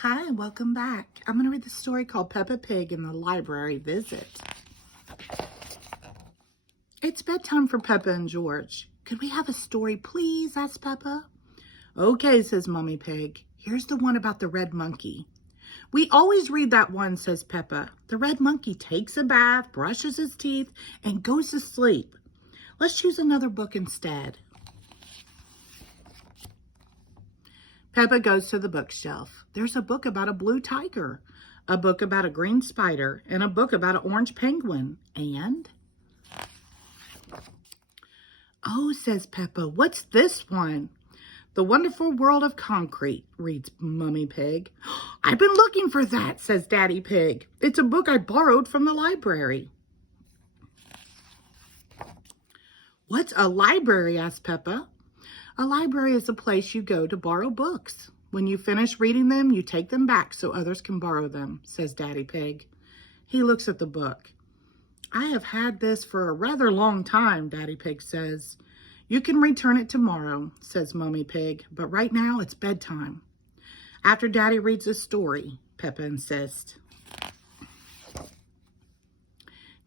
Hi, welcome back. I'm going to read the story called Peppa Pig in the Library Visit. It's bedtime for Peppa and George. Could we have a story, please? Asked Peppa. Okay, says Mummy Pig. Here's the one about the red monkey. We always read that one, says Peppa. The red monkey takes a bath, brushes his teeth, and goes to sleep. Let's choose another book instead. Peppa goes to the bookshelf. There's a book about a blue tiger, a book about a green spider, and a book about an orange penguin. And? Oh, says Peppa, what's this one? The Wonderful World of Concrete, reads Mummy Pig. I've been looking for that, says Daddy Pig. It's a book I borrowed from the library. What's a library? Asked Peppa. A library is a place you go to borrow books. When you finish reading them, you take them back so others can borrow them, says Daddy Pig. He looks at the book. I have had this for a rather long time, Daddy Pig says. You can return it tomorrow, says Mummy Pig, but right now it's bedtime. After Daddy reads a story, Peppa insists.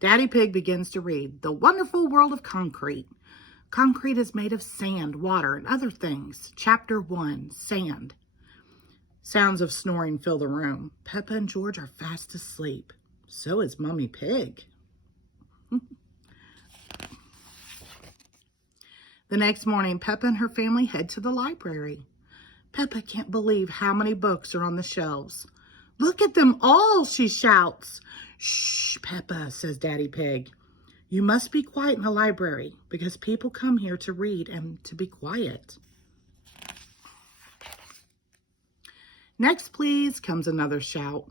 Daddy Pig begins to read The Wonderful World of Concrete. Concrete is made of sand, water, and other things. Chapter 1, Sand. Sounds of snoring fill the room. Peppa and George are fast asleep. So is Mummy Pig. The next morning, Peppa and her family head to the library. Peppa can't believe how many books are on the shelves. Look at them all, she shouts. Shh, Peppa, says Daddy Pig. You must be quiet in the library because people come here to read and to be quiet. Next, please, comes another shout.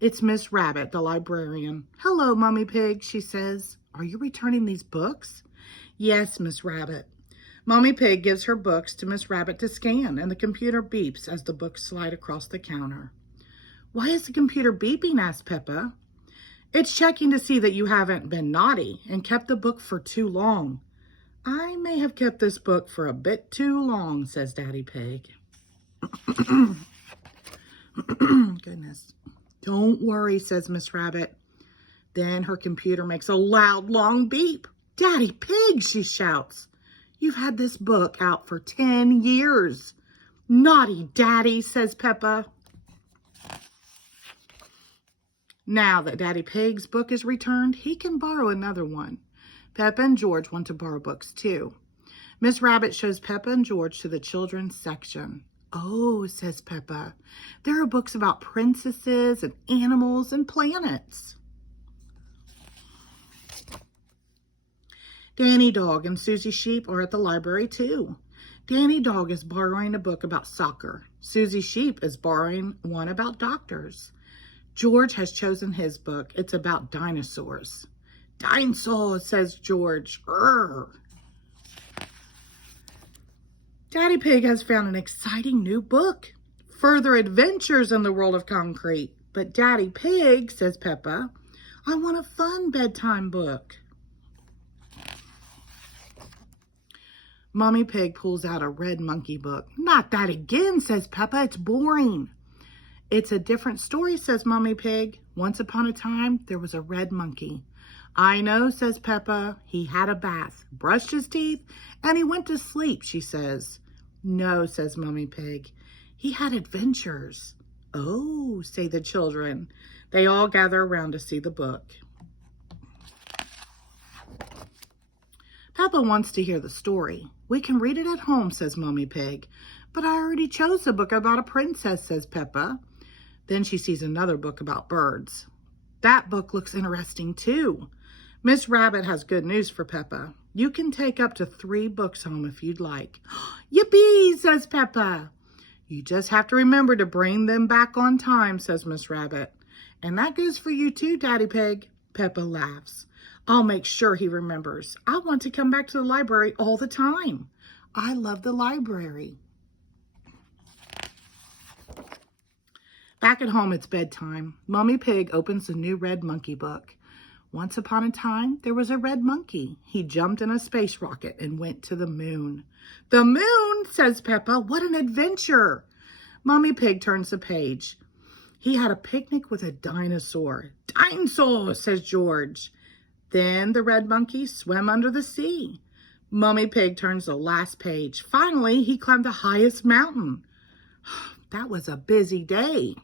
It's Miss Rabbit, the librarian. Hello, Mummy Pig, she says. Are you returning these books? Yes, Miss Rabbit. Mummy Pig gives her books to Miss Rabbit to scan, and the computer beeps as the books slide across the counter. Why is the computer beeping? Asked Peppa. It's checking to see that you haven't been naughty and kept the book for too long. I may have kept this book for a bit too long, says Daddy Pig. Goodness. Don't worry, says Miss Rabbit. Then her computer makes a loud, long beep. Daddy Pig, she shouts. You've had this book out for 10 years. Naughty Daddy, says Peppa. Now that Daddy Pig's book is returned, he can borrow another one. Peppa and George want to borrow books too. Miss Rabbit shows Peppa and George to the children's section. Oh, says Peppa, there are books about princesses and animals and planets. Danny Dog and Susie Sheep are at the library too. Danny Dog is borrowing a book about soccer. Susie Sheep is borrowing one about doctors. George has chosen his book. It's about dinosaurs. Dinosaurs, says George. Urgh. Daddy Pig has found an exciting new book. Further Adventures in the World of Concrete. But Daddy Pig, says Peppa, I want a fun bedtime book. Mummy Pig pulls out a red monkey book. Not that again, says Peppa. It's boring. It's a different story, says Mummy Pig. Once upon a time, there was a red monkey. I know, says Peppa. He had a bath, brushed his teeth, and he went to sleep, she says. No, says Mummy Pig. He had adventures. Oh, say the children. They all gather around to see the book. Peppa wants to hear the story. We can read it at home, says Mummy Pig. But I already chose a book about a princess, says Peppa. Then she sees another book about birds. That book looks interesting too. Miss Rabbit has good news for Peppa. You can take up to 3 books home if you'd like. Yippee, says Peppa. You just have to remember to bring them back on time, says Miss Rabbit. And that goes for you too, Daddy Pig. Peppa laughs. I'll make sure he remembers. I want to come back to the library all the time. I love the library. Back at home, it's bedtime. Mummy Pig opens the new red monkey book. Once upon a time, there was a red monkey. He jumped in a space rocket and went to the moon. The moon, says Peppa. What an adventure. Mummy Pig turns the page. He had a picnic with a dinosaur. Dinosaur, says George. Then the red monkey swam under the sea. Mummy Pig turns the last page. Finally, he climbed the highest mountain. That was a busy day.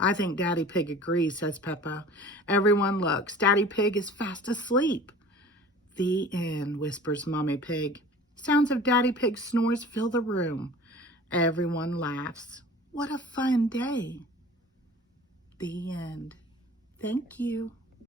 I think Daddy Pig agrees, says Peppa. Everyone looks. Daddy Pig is fast asleep. The end, whispers Mummy Pig. Sounds of Daddy Pig's snores fill the room. Everyone laughs. What a fun day. The end. Thank you.